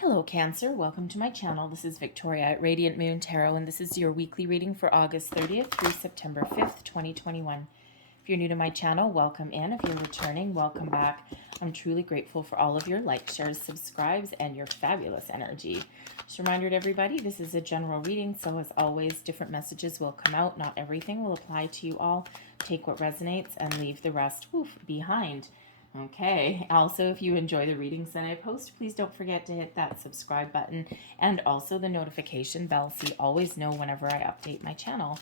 Hello Cancer, welcome to my channel. This is Victoria at Radiant Moon Tarot, and this is your weekly reading for August 30th through September 5th, 2021. If you're new to my channel, welcome in. If you're returning, welcome back. I'm truly grateful for all of your likes, shares, subscribes, and your fabulous energy. Just a reminder to everybody, this is a general reading, so as always, different messages will come out. Not everything will apply to you all. Take what resonates and leave the rest behind. Okay, also if you enjoy the readings that I post, please don't forget to hit that subscribe button and also the notification bell so you always know whenever I update my channel.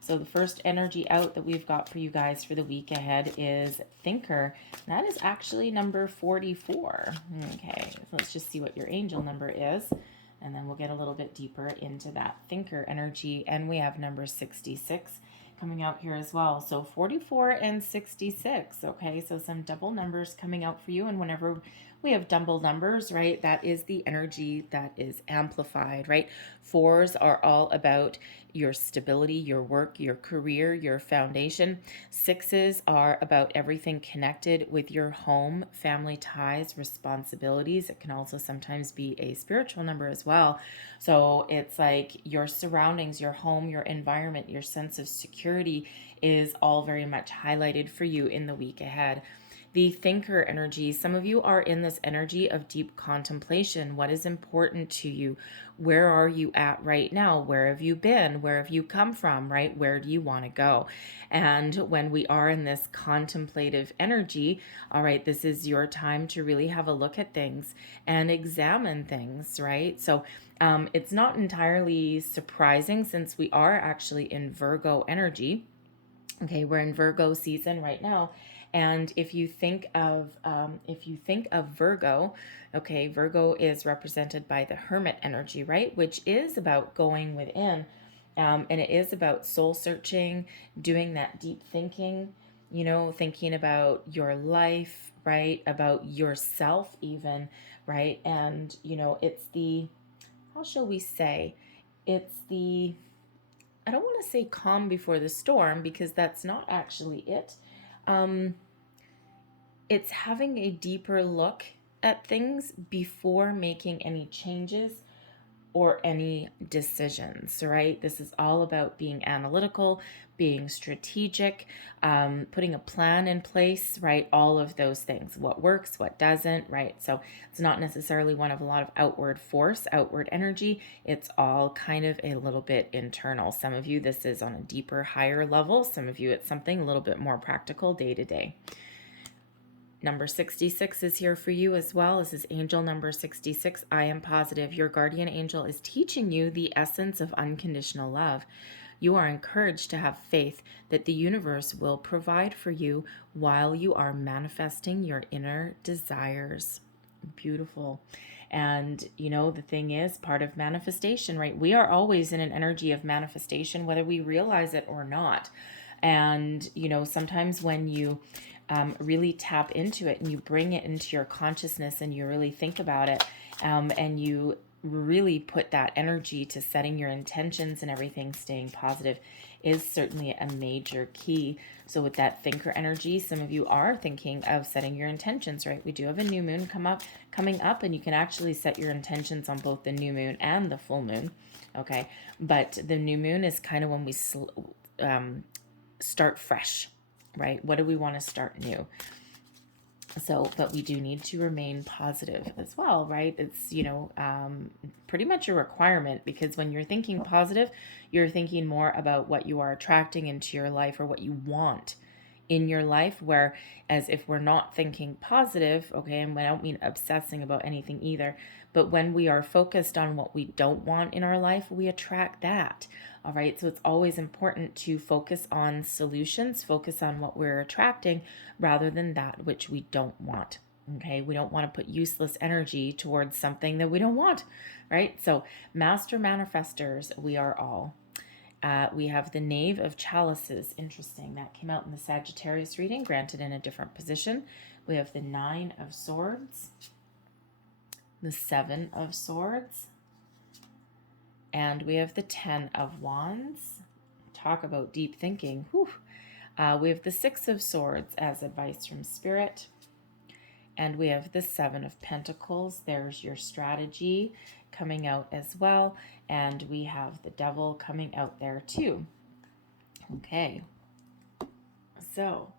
So the first energy out that we've got for you guys for the week ahead is Thinker. That is actually number 44. Okay, so let's just see what your angel number is, and then we'll get a little bit deeper into that Thinker energy. And we have number 66 coming out here as well. So 44 and 66. Okay, so some double numbers coming out for you. And whenever we have double numbers, right, that is the energy that is amplified, right? Fours are all about your stability, your work, your career, your foundation. Sixes are about everything connected with your home, family ties, responsibilities. It can also sometimes be a spiritual number as well. So it's like your surroundings, your home, your environment, your sense of security is all very much highlighted for you in the week ahead. The Thinker energy, some of you are in this energy of deep contemplation. What is important to you? Where are you at right now? Where have you been? Where have you come from, right? Where do you want to go? And when we are in this contemplative energy, all right, this is your time to really have a look at things and examine things, right? So it's not entirely surprising since we are actually in Virgo energy. Okay, we're in Virgo season right now. And if you think of Virgo, okay, Virgo is represented by the Hermit energy, right? Which is about going within, and it is about soul searching, doing that deep thinking, thinking about your life, right? About yourself even, right? And, it's the, how shall we say? It's the, I don't want to say calm before the storm because that's not actually it. It's having a deeper look at things before making any changes or any decisions, right? This is all about being analytical, being strategic, putting a plan in place, right? All of those things, what works, what doesn't, right? So it's not necessarily one of a lot of outward force, outward energy. It's all kind of a little bit internal. Some of you, this is on a deeper, higher level. Some of you, it's something a little bit more practical day to day. Number 66 is here for you as well. This is angel number 66. I am positive your guardian angel is teaching you the essence of unconditional love. You are encouraged to have faith that the universe will provide for you while you are manifesting your inner desires. Beautiful. And, the thing is, part of manifestation, right? We are always in an energy of manifestation, whether we realize it or not. And, sometimes when you really tap into it and you bring it into your consciousness and you really think about it, and you really put that energy to setting your intentions and everything, staying positive is certainly a major key. So with that Thinker energy, some of you are thinking of setting your intentions, right? We do have a new moon coming up, and you can actually set your intentions on both the new moon and the full moon. Okay, but the new moon is kind of when we start fresh, right? What do we want to start new? So, but we do need to remain positive as well, right? It's, pretty much a requirement, because when you're thinking positive, you're thinking more about what you are attracting into your life or what you want in your life. Whereas if we're not thinking positive, okay, and I don't mean obsessing about anything either, but when we are focused on what we don't want in our life, we attract that. All right, so it's always important to focus on solutions, focus on what we're attracting rather than that which we don't want. Okay, we don't want to put useless energy towards something that we don't want, right? So, master manifestors, we are all. We have the Knave of Chalices. Interesting. That came out in the Sagittarius reading, granted in a different position. We have the Nine of Swords, the Seven of Swords, and we have the Ten of Wands. Talk about deep thinking. Whew. We have the Six of Swords as advice from Spirit. And we have the Seven of Pentacles. There's your strategy coming out as well. And we have the Devil coming out there too. Okay. So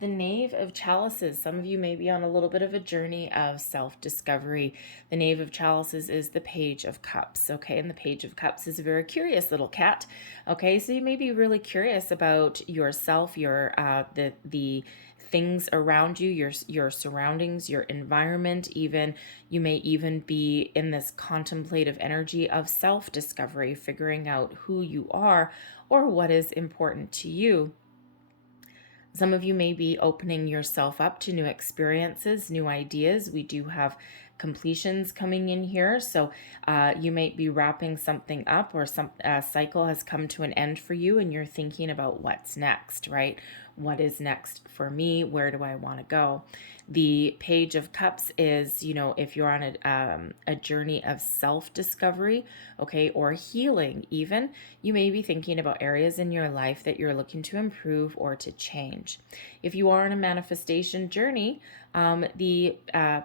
the Knave of Chalices. Some of you may be on a little bit of a journey of self-discovery. The Knave of Chalices is the Page of Cups, okay? And the Page of Cups is a very curious little cat, okay? So you may be really curious about yourself, your the things around you, your surroundings, your environment. Even you may even be in this contemplative energy of self-discovery, figuring out who you are or what is important to you. Some of you may be opening yourself up to new experiences, new ideas. We do have completions coming in here. So you might be wrapping something up, or some cycle has come to an end for you and you're thinking about what's next, right? What is next for me? Where do I want to go? The Page of Cups is, you know, if you're on a journey of self-discovery, okay, or healing even, you may be thinking about areas in your life that you're looking to improve or to change. If you are on a manifestation journey, the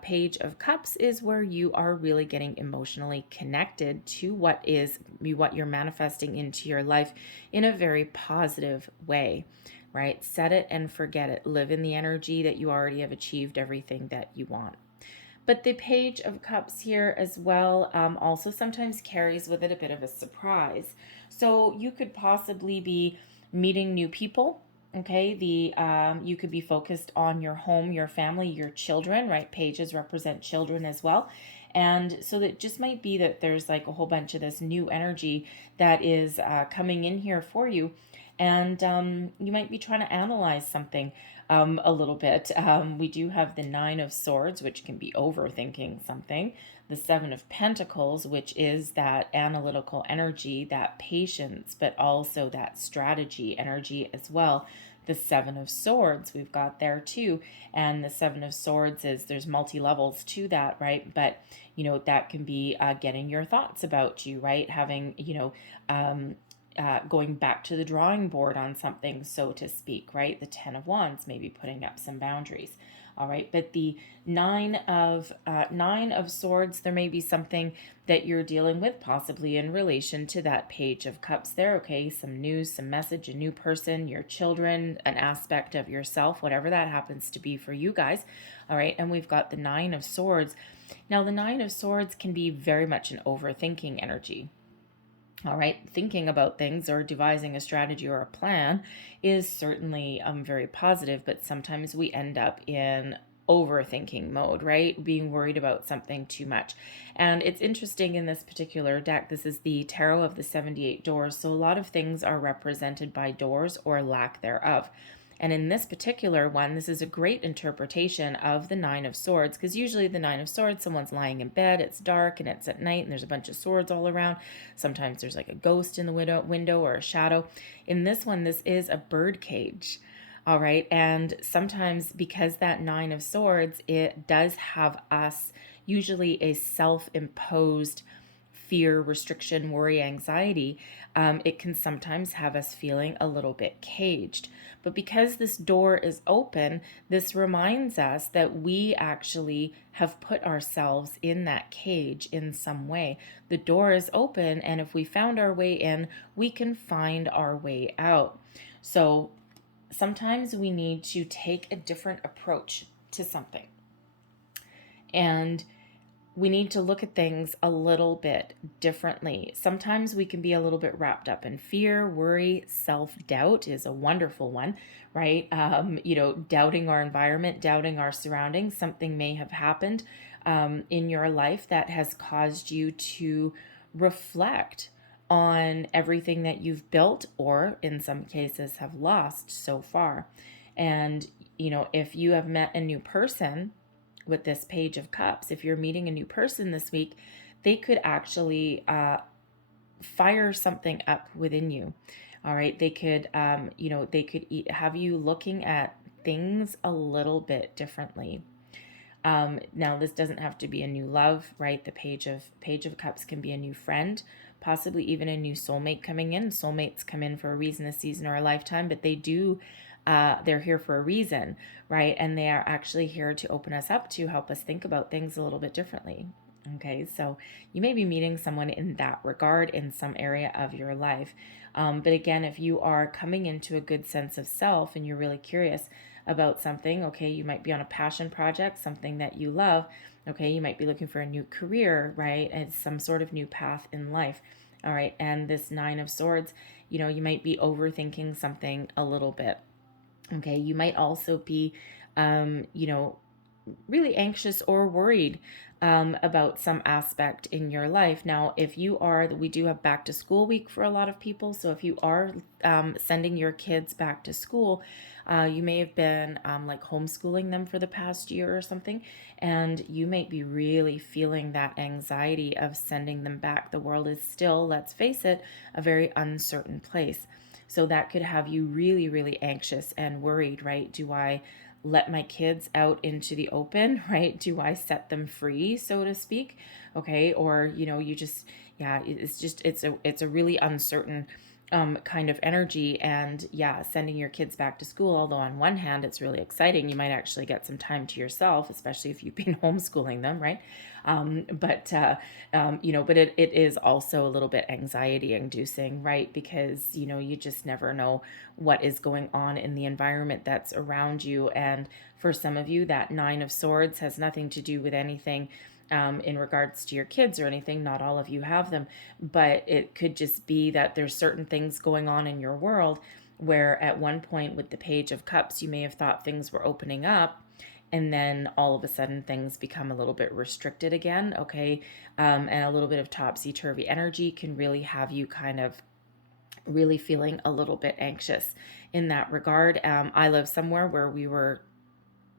Page of Cups is where you are really getting emotionally connected to what you're manifesting into your life in a very positive way. Right? Set it and forget it. Live in the energy that you already have achieved everything that you want. But the Page of Cups here as well also sometimes carries with it a bit of a surprise. So you could possibly be meeting new people. Okay, you could be focused on your home, your family, your children, right? Pages represent children as well. And so that just might be that there's like a whole bunch of this new energy that is coming in here for you. And you might be trying to analyze something a little bit. We do have the Nine of Swords, which can be overthinking something. The Seven of Pentacles, which is that analytical energy, that patience, but also that strategy energy as well. The Seven of Swords we've got there too. And the Seven of Swords is, there's multi-levels to that, right? But, you know, that can be getting your thoughts about you, right? Having, you know, going back to the drawing board on something, so to speak, right? The Ten of Wands, maybe putting up some boundaries. All right, but the Nine of Swords, there may be something that you're dealing with, possibly in relation to that Page of Cups there, okay? Some news, some message, a new person, your children, an aspect of yourself, whatever that happens to be for you guys. All right, and we've got the Nine of Swords. Now, the Nine of Swords can be very much an overthinking energy. All right, thinking about things or devising a strategy or a plan is certainly very positive, but sometimes we end up in overthinking mode, right? Being worried about something too much. And it's interesting in this particular deck, this is the Tarot of the 78 Doors. So a lot of things are represented by doors or lack thereof. And in this particular one, this is a great interpretation of the Nine of Swords, because usually the Nine of Swords, someone's lying in bed, it's dark and it's at night and there's a bunch of swords all around. Sometimes there's like a ghost in the window or a shadow. In this one, this is a bird cage. All right. And sometimes because that Nine of Swords, it does have us usually a self-imposed fear, restriction, worry, anxiety, it can sometimes have us feeling a little bit caged. But because this door is open, this reminds us that we actually have put ourselves in that cage in some way. The door is open, and if we found our way in, we can find our way out. So sometimes we need to take a different approach to something. And we need to look at things a little bit differently. Sometimes we can be a little bit wrapped up in fear, worry, self-doubt is a wonderful one, right? You know, doubting our environment, doubting our surroundings. Something may have happened in your life that has caused you to reflect on everything that you've built, or in some cases have lost so far. And, you know, if you have met a new person with this Page of Cups, if you're meeting a new person this week, they could actually fire something up within you. All right, they could, you know, they could have you looking at things a little bit differently. Now, this doesn't have to be a new love, right? The Page of Cups can be a new friend, possibly even a new soulmate coming in. Soulmates come in for a reason, a season, or a lifetime, but they do they're here for a reason, right? And they are actually here to open us up, to help us think about things a little bit differently. Okay, so you may be meeting someone in that regard in some area of your life. But again, if you are coming into a good sense of self and you're really curious about something, okay, you might be on a passion project, something that you love. Okay, you might be looking for a new career, right? And some sort of new path in life. All right, and this Nine of Swords, you might be overthinking something a little bit. Okay, you might also be, really anxious or worried about some aspect in your life. Now, if you are, we do have back to school week for a lot of people. So if you are sending your kids back to school, you may have been like homeschooling them for the past year or something, and you might be really feeling that anxiety of sending them back. The world is still, let's face it, a very uncertain place. So that could have you really, really anxious and worried, right? Do I let my kids out into the open, right? Do I set them free, so to speak? Okay. Or, you just, yeah, it's a really uncertain kind of energy. And yeah, sending your kids back to school, although on one hand, it's really exciting. You might actually get some time to yourself, especially if you've been homeschooling them, right? But it is also a little bit anxiety inducing, right? Because, you just never know what is going on in the environment that's around you. And for some of you, that Nine of Swords has nothing to do with anything in regards to your kids or anything. Not all of you have them, but it could just be that there's certain things going on in your world where at one point with the Page of Cups, you may have thought things were opening up, and then all of a sudden things become a little bit restricted again, okay? And a little bit of topsy-turvy energy can really have you kind of really feeling a little bit anxious in that regard. I live somewhere where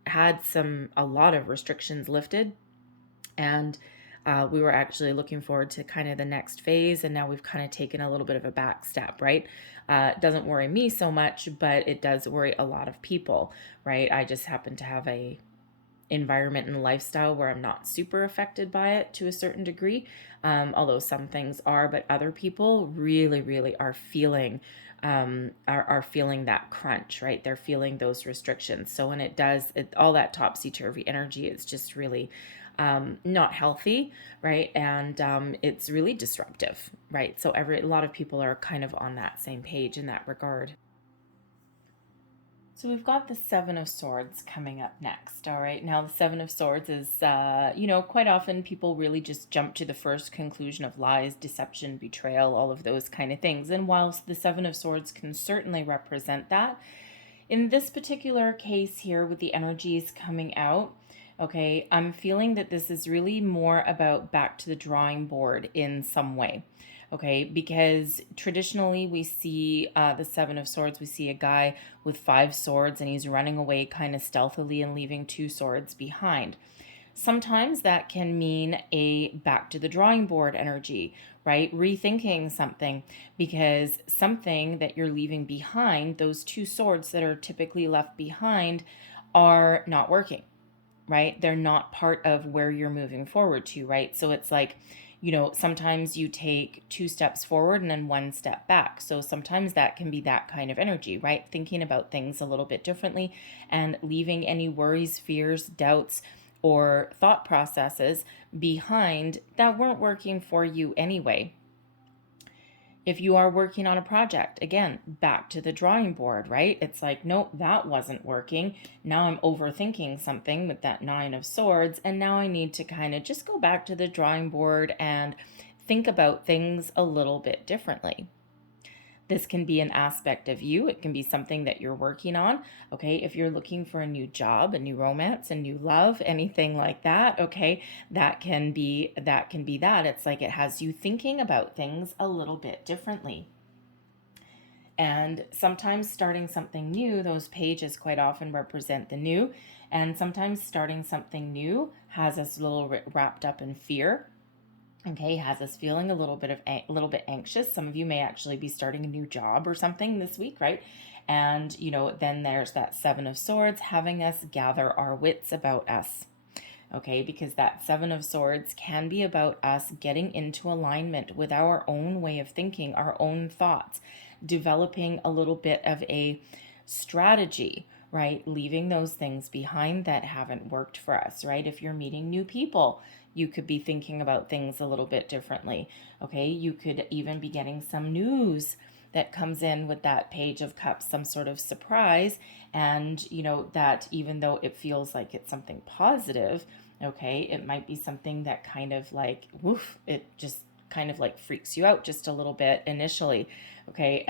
had a lot of restrictions lifted, and we were actually looking forward to kind of the next phase, and now we've kind of taken a little bit of a back step, right? It doesn't worry me so much, but it does worry a lot of people, right? I just happen to have a environment and lifestyle where I'm not super affected by it to a certain degree, although some things are, but other people really, really are feeling are feeling that crunch, right? They're feeling those restrictions. So when all that topsy-turvy energy is just really not healthy, right? And it's really disruptive, right? So a lot of people are kind of on that same page in that regard. So we've got the Seven of Swords coming up next, all right? Now, the Seven of Swords is, quite often people really just jump to the first conclusion of lies, deception, betrayal, all of those kind of things. And whilst the Seven of Swords can certainly represent that, in this particular case here with the energies coming out, okay, I'm feeling that this is really more about back to the drawing board in some way. Okay, because traditionally we see the Seven of Swords, we see a guy with 5 swords and he's running away kind of stealthily and leaving 2 swords behind. Sometimes that can mean a back to the drawing board energy, right? Rethinking something, because something that you're leaving behind, those 2 swords that are typically left behind, are not working, right? They're not part of where you're moving forward to, right? So it's like, sometimes you take 2 steps forward and then 1 step back. So sometimes that can be that kind of energy, right? Thinking about things a little bit differently and leaving any worries, fears, doubts, or thought processes behind that weren't working for you anyway. If you are working on a project, again, back to the drawing board, right? It's like, nope, that wasn't working. Now I'm overthinking something with that 9 of Swords, and now I need to kind of just go back to the drawing board and think about things a little bit differently. This can be an aspect of you. It can be something that you're working on. Okay, if you're looking for a new job, a new romance, a new love, anything like that, okay, that can be that. It's like it has you thinking about things a little bit differently. And sometimes starting something new, those pages quite often represent the new. And sometimes starting something new has us a little wrapped up in fear. Okay, has us feeling a little bit anxious. Some of you may actually be starting a new job or something this week, right? And then there's that 7 of Swords having us gather our wits about us. Okay, because that 7 of Swords can be about us getting into alignment with our own way of thinking, our own thoughts, developing a little bit of a strategy, right? Leaving those things behind that haven't worked for us, right? If you're meeting new people, you could be thinking about things a little bit differently, okay? You could even be getting some news that comes in with that Page of Cups, some sort of surprise. And, that even though it feels like it's something positive, okay, it might be something that kind of like, woof, it just kind of like freaks you out just a little bit initially, okay,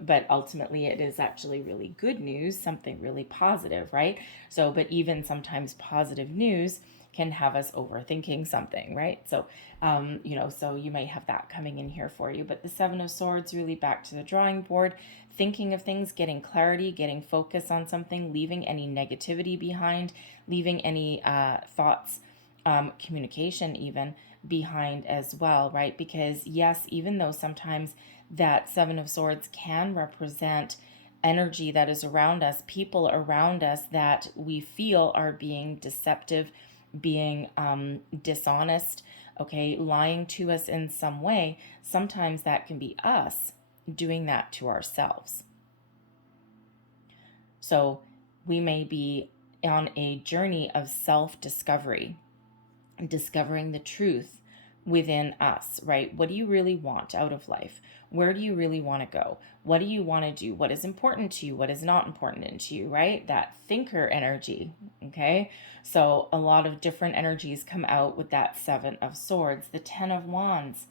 but ultimately it is actually really good news, something really positive, right? So, but even sometimes positive news can have us overthinking something, right? So, so you might have that coming in here for you. But the Seven of Swords, really back to the drawing board, thinking of things, getting clarity, getting focus on something, leaving any negativity behind, leaving any thoughts, communication even behind as well, right? Because yes, even though sometimes that Seven of Swords can represent energy that is around us, people around us that we feel are being deceptive, being dishonest, okay, lying to us in some way, sometimes that can be us doing that to ourselves. So we may be on a journey of self-discovery, discovering the truth within us, right? What do you really want out of life? Where do you really want to go? What do you want to do? What is important to you? What is not important to you, right? That thinker energy, okay? So a lot of different energies come out with that Seven of Swords. The Ten of Wands,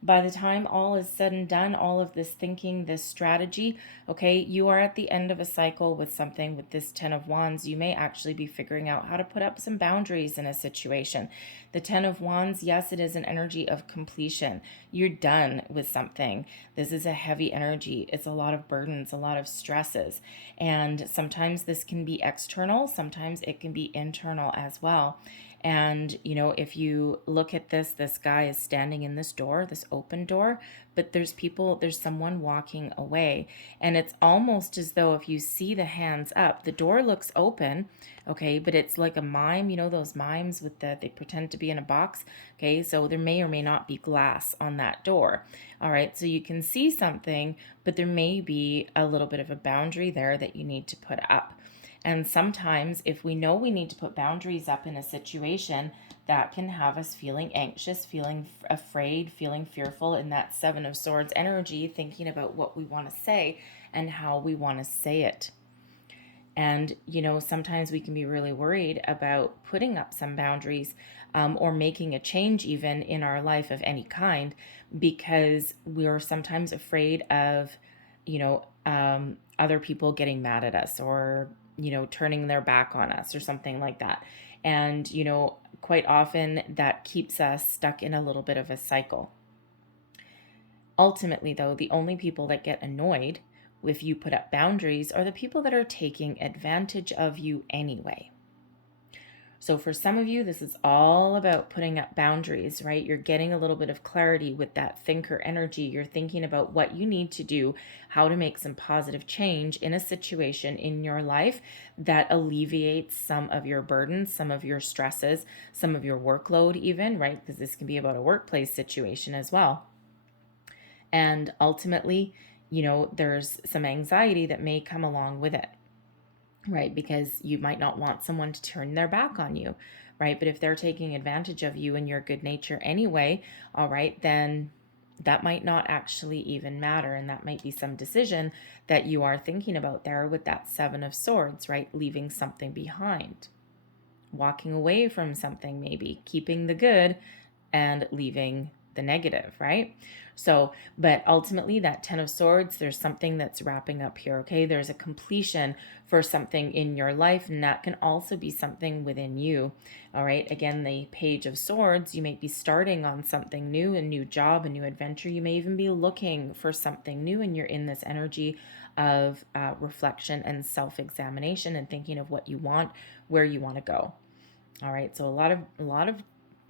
by the time all is said and done, all of this thinking, this strategy, okay, you are at the end of a cycle with something. With this Ten of Wands, you may actually be figuring out how to put up some boundaries in a situation. The Ten of Wands, yes, it is an energy of completion. You're done with something. This is a heavy energy. It's a lot of burdens, a lot of stresses. And sometimes this can be external, sometimes it can be internal as well. And, if you look at this guy is standing in this door, this open door, but there's someone walking away. And it's almost as though if you see the hands up, the door looks open, okay, but it's like a mime, those mimes they pretend to be in a box, okay, so there may or may not be glass on that door. All right, so you can see something, but there may be a little bit of a boundary there that you need to put up. And sometimes if we know we need to put boundaries up in a situation, that can have us feeling anxious, feeling afraid, feeling fearful in that Seven of Swords energy, thinking about what we want to say and how we want to say it. And, sometimes we can be really worried about putting up some boundaries or making a change even in our life of any kind, because we're sometimes afraid of, other people getting mad at us or turning their back on us or something like that. And, quite often that keeps us stuck in a little bit of a cycle. Ultimately, though, the only people that get annoyed if you put up boundaries are the people that are taking advantage of you anyway. So for some of you, this is all about putting up boundaries, right? You're getting a little bit of clarity with that thinker energy. You're thinking about what you need to do, how to make some positive change in a situation in your life that alleviates some of your burdens, some of your stresses, some of your workload even, right? Because this can be about a workplace situation as well. And ultimately, there's some anxiety that may come along with it, right? Because you might not want someone to turn their back on you, right? But if they're taking advantage of you and your good nature anyway, all right, then that might not actually even matter. And that might be some decision that you are thinking about there with that Seven of Swords, right? Leaving something behind, walking away from something, maybe keeping the good and leaving the negative, right? So, but ultimately that Ten of Swords, there's something that's wrapping up here, okay? There's a completion for something in your life, and that can also be something within you, all right? Again, the Page of Swords, you may be starting on something new, a new job, a new adventure. You may even be looking for something new, and you're in this energy of reflection and self-examination and thinking of what you want, where you want to go. All right, so a lot of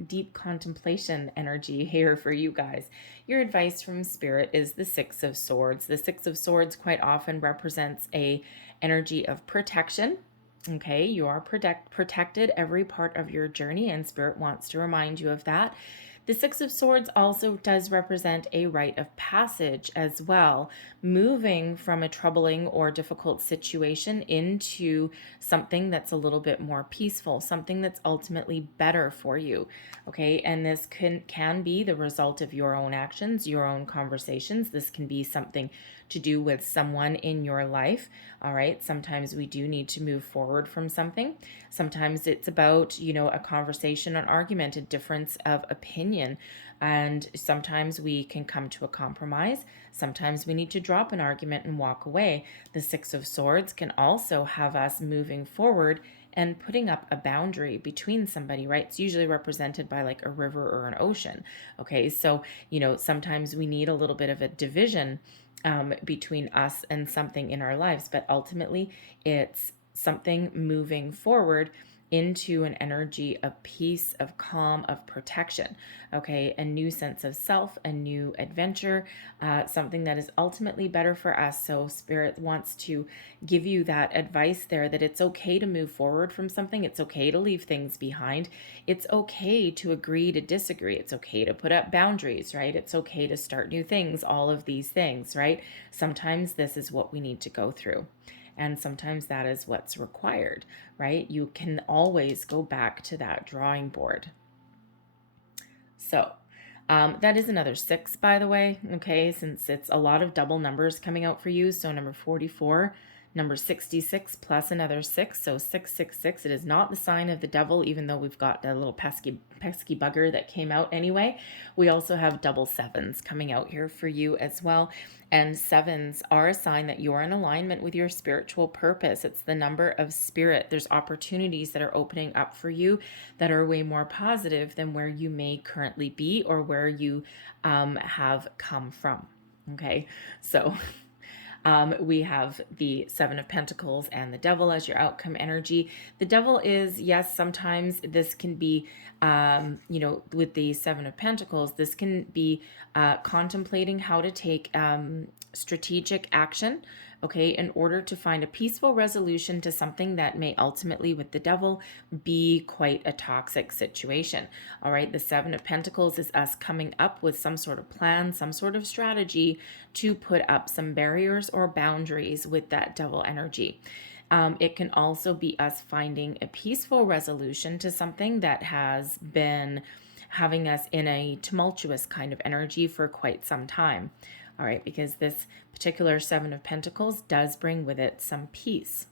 deep contemplation energy here for you guys. Your advice from Spirit is the Six of Swords. The Six of Swords quite often represents a energy of protection. Okay, you are protected every part of your journey, and Spirit wants to remind you of that. The Six of Swords also does represent a rite of passage as well, moving from a troubling or difficult situation into something that's a little bit more peaceful, something that's ultimately better for you. Okay, and this can be the result of your own actions, your own conversations. This can be something to do with someone in your life. All right, sometimes we do need to move forward from something. Sometimes it's about, a conversation, an argument, a difference of opinion. And sometimes we can come to a compromise. Sometimes we need to drop an argument and walk away. The Six of Swords can also have us moving forward and putting up a boundary between somebody, right? It's usually represented by like a river or an ocean. Okay, so, sometimes we need a little bit of a division between us and something in our lives, but ultimately it's something moving forward into an energy of peace, of calm, of protection. Okay, a new sense of self, a new adventure, something that is ultimately better for us. So Spirit wants to give you that advice there, that it's okay to move forward from something. It's okay to leave things behind. It's okay to agree to disagree. It's okay to put up boundaries, right? It's okay to start new things, all of these things, right? Sometimes this is what we need to go through. And sometimes that is what's required, right? You can always go back to that drawing board. So that is another 6, by the way, okay, since it's a lot of double numbers coming out for you. So number 44, number 66 plus another 6, so 666. It is not the sign of the devil, even though we've got that little pesky bugger that came out anyway. We also have double 7s coming out here for you as well. And 7s are a sign that you're in alignment with your spiritual purpose. It's the number of spirit. There's opportunities that are opening up for you that are way more positive than where you may currently be or where you have come from. Okay, so we have the Seven of Pentacles and the Devil as your outcome energy. The Devil is, yes, sometimes this can be, with the Seven of Pentacles, this can be contemplating how to take strategic action, okay, in order to find a peaceful resolution to something that may ultimately, with the devil, be quite a toxic situation. All right, the Seven of Pentacles is us coming up with some sort of plan, some sort of strategy to put up some barriers or boundaries with that devil energy. It can also be us finding a peaceful resolution to something that has been having us in a tumultuous kind of energy for quite some time. All right, because this particular Seven of Pentacles does bring with it some peace,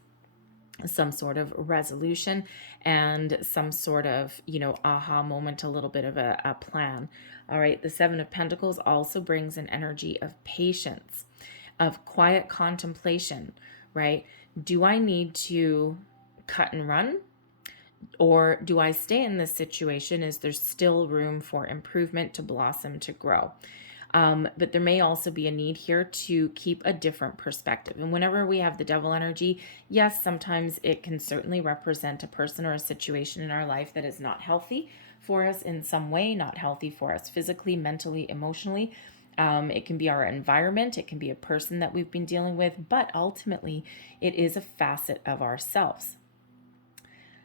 some sort of resolution, and some sort of, aha moment, a little bit of a plan. All right, the Seven of Pentacles also brings an energy of patience, of quiet contemplation, right? Do I need to cut and run? Or do I stay in this situation? Is there still room for improvement, to blossom, to grow? But there may also be a need here to keep a different perspective. And whenever we have the devil energy, yes, sometimes it can certainly represent a person or a situation in our life that is not healthy for us in some way, not healthy for us physically, mentally, emotionally. It can be our environment. It can be a person that we've been dealing with, but ultimately it is a facet of ourselves.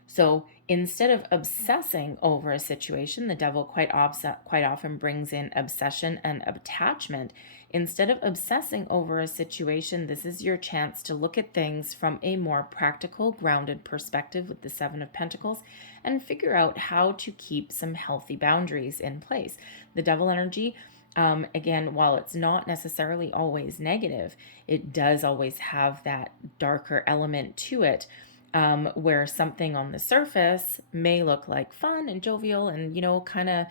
So instead of obsessing over a situation, the devil quite often brings in obsession and attachment. Instead of obsessing over a situation, this is your chance to look at things from a more practical, grounded perspective with the Seven of Pentacles and figure out how to keep some healthy boundaries in place. The devil energy, again, while it's not necessarily always negative, it does always have that darker element to it. Where something on the surface may look like fun and jovial and, kind of,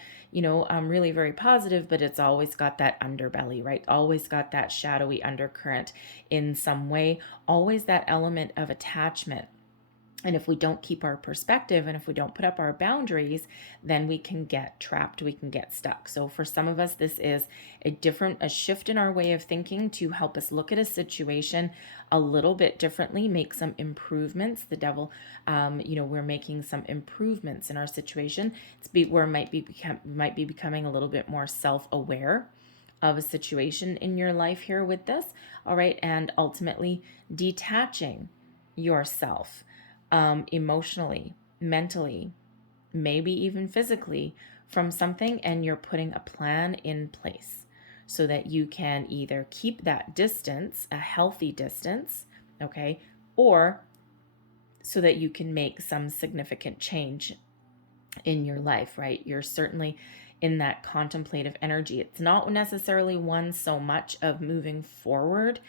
really very positive, but it's always got that underbelly, right? Always got that shadowy undercurrent in some way, always that element of attachment. And if we don't keep our perspective and if we don't put up our boundaries, then we can get trapped, we can get stuck. So for some of us, this is a shift in our way of thinking to help us look at a situation a little bit differently, make some improvements. The devil, we're making some improvements in our situation. Where might be becoming a little bit more self-aware of a situation in your life here with this. All right. And ultimately detaching yourself emotionally, mentally, maybe even physically from something and you're putting a plan in place so that you can either keep that distance, a healthy distance, okay, or so that you can make some significant change in your life, right? You're certainly in that contemplative energy. It's not necessarily one so much of moving forward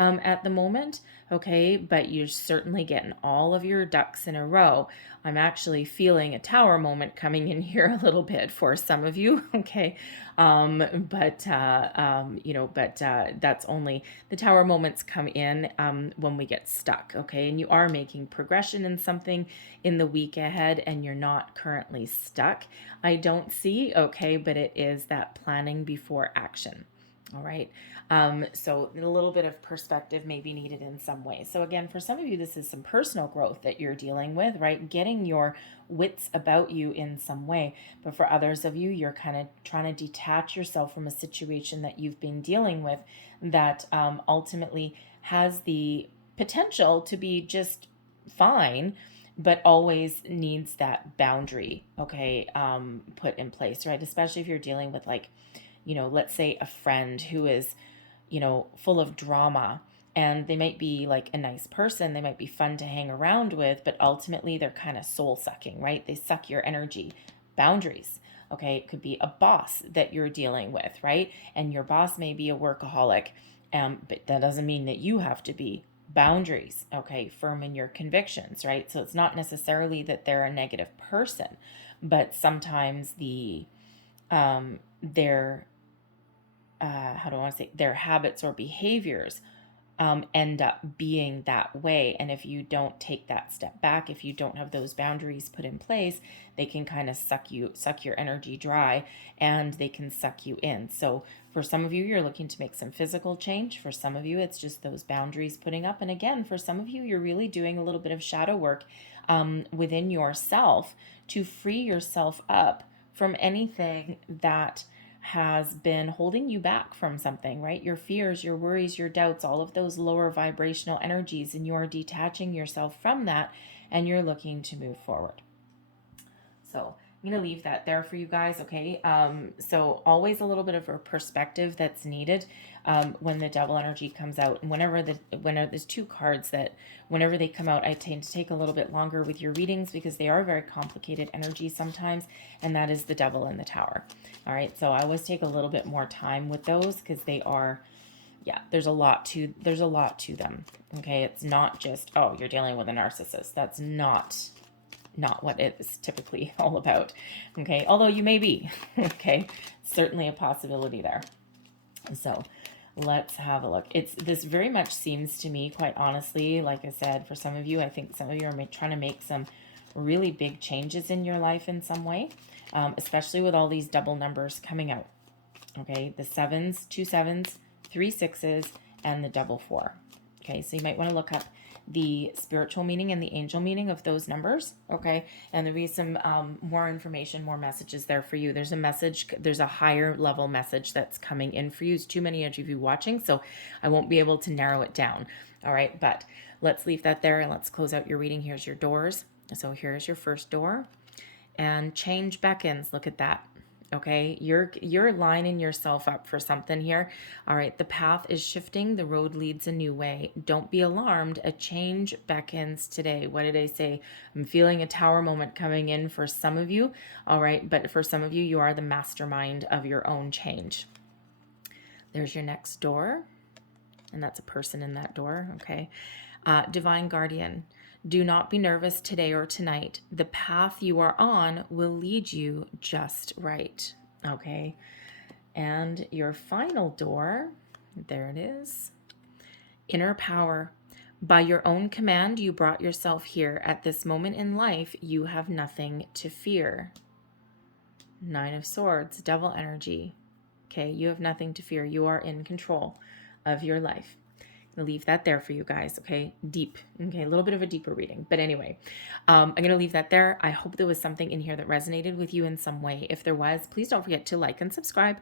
at the moment, okay, but you're certainly getting all of your ducks in a row. I'm actually feeling a tower moment coming in here a little bit for some of you, okay, that's only the tower moments come in when we get stuck, okay, and you are making progression in something in the week ahead and you're not currently stuck, I don't see, okay, but it is that planning before action. All right. So a little bit of perspective may be needed in some way. So again, for some of you, this is some personal growth that you're dealing with, right? Getting your wits about you in some way. But for others of you, you're kind of trying to detach yourself from a situation that you've been dealing with that ultimately has the potential to be just fine, but always needs that boundary, okay, put in place, right? Especially if you're dealing with let's say a friend who is, full of drama, and they might be like a nice person, they might be fun to hang around with, but ultimately they're kind of soul sucking, right? They suck your energy. Boundaries. Okay, it could be a boss that you're dealing with, right? And your boss may be a workaholic, but that doesn't mean that you have to be. Boundaries, okay, firm in your convictions, right? So it's not necessarily that they're a negative person, but sometimes their how do I want to say, their habits or behaviors end up being that way. And if you don't take that step back, if you don't have those boundaries put in place, they can kind of suck your energy dry, and they can suck you in. So for some of you, you're looking to make some physical change. For some of you, it's just those boundaries putting up. And again, for some of you, you're really doing a little bit of shadow work within yourself to free yourself up from anything that has been holding you back from something, right? Your fears, your worries, your doubts, all of those lower vibrational energies, and you're detaching yourself from that and you're looking to move forward. So I'm going to leave that there for you guys, okay? So always a little bit of a perspective that's needed when the devil energy comes out. And whenever there's two cards that whenever they come out, I tend to take a little bit longer with your readings because they are very complicated energy sometimes, and that is the devil and the tower. All right, so I always take a little bit more time with those because they are, there's a lot to them. Okay, it's not just, oh, you're dealing with a narcissist. That's not what it's typically all about, okay? Although you may be, okay? Certainly a possibility there. So let's have a look. This very much seems to me, quite honestly, like I said, for some of you, I think some of you are trying to make some really big changes in your life in some way, especially with all these double numbers coming out, okay? The sevens, 2 7s, 3 6s, and the double 4. Okay, so you might want to look up the spiritual meaning and the angel meaning of those numbers, okay? And there'll be some more information, more messages there for you. There's a higher level message that's coming in for you. It's too many of you watching, so I won't be able to narrow it down, all right? But let's leave that there and let's close out your reading. Here's your doors. So here's your first door, and change beckons. Look at that. Okay, you're lining yourself up for something here. All right, the path is shifting. The road leads a new way. Don't be alarmed. A change beckons today. What did I say? I'm feeling a tower moment coming in for some of you. All right, but for some of you, you are the mastermind of your own change. There's your next door, and that's a person in that door. Okay, divine guardian. Do not be nervous today or tonight. The path you are on will lead you just right. Okay. And your final door, there it is. Inner power. By your own command, you brought yourself here. At this moment in life, you have nothing to fear. 9 of Swords, devil energy. Okay, you have nothing to fear. You are in control of your life. I'll leave that there for you guys, okay? Deep, okay? A little bit of a deeper reading. But anyway, I'm going to leave that there. I hope there was something in here that resonated with you in some way. If there was, please don't forget to like and subscribe.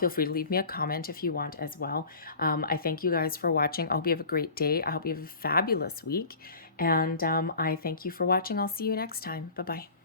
Feel free to leave me a comment if you want as well. I thank you guys for watching. I hope you have a great day. I hope you have a fabulous week. And I thank you for watching. I'll see you next time. Bye-bye.